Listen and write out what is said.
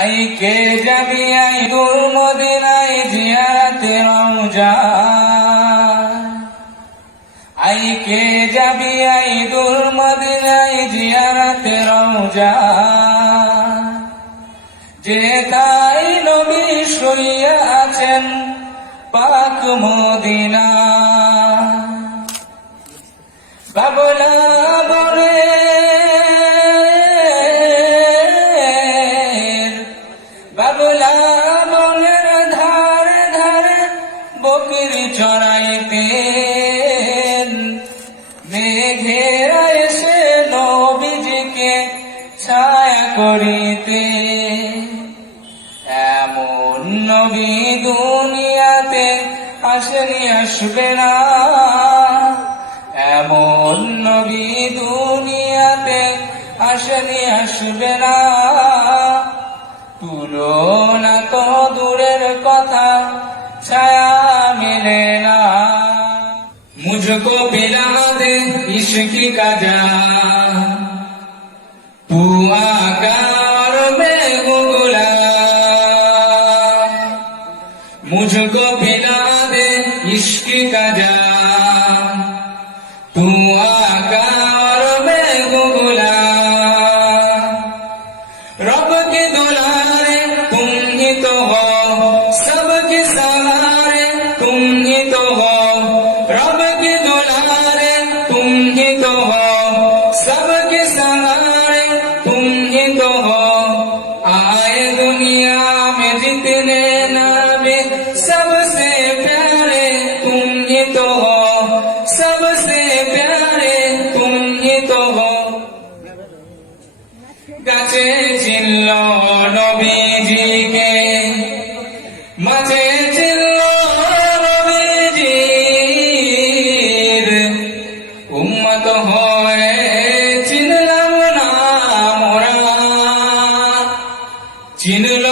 আইকে যাবি আই দূর মদিনায় জিয়ারতে রওজা, আইকে যাবি আই দূর মদিনায় জিয়ারতে রওজা, যেথায় নবী শুইয়া আছেন পাক মদিনা। বাবলা বনে বাবলা বনের ধারে ধারে বকরি চড়াইতেন, মেঘেরা এসে নবীজিকে ছায়া করিতে। এমন নবী দুনিয়াতে আসেনি, আসবে না। এমন নবী দুনিয়াতে আসেনি, আসবে না। তুলনা তো দূরের কথা, ছায়া মিলে না। মুঝকো पिला दे इश्क का जाम, तू आका और मैं हूँ गुलाम। मुझको पिला दे इश्क का जाम, तू आका और मैं हूँ गुलाम। रब के दुलारे तुम ही तो हो, सबके सहारे तुम ही तो हो। रब के दुलारे तुम ही तो हो, सबके सहारे तुम ही तो हो। आए दुनिया में जितने नबी, सबसे प्यारे तुम ही तो हो, सबसे प्यारे तुम ही तो हो। গাছে চিনল নবীজিকে, মাঝে চিনল নবীজির উম্মত হয়ে চিনলাম না মোরা। চিনল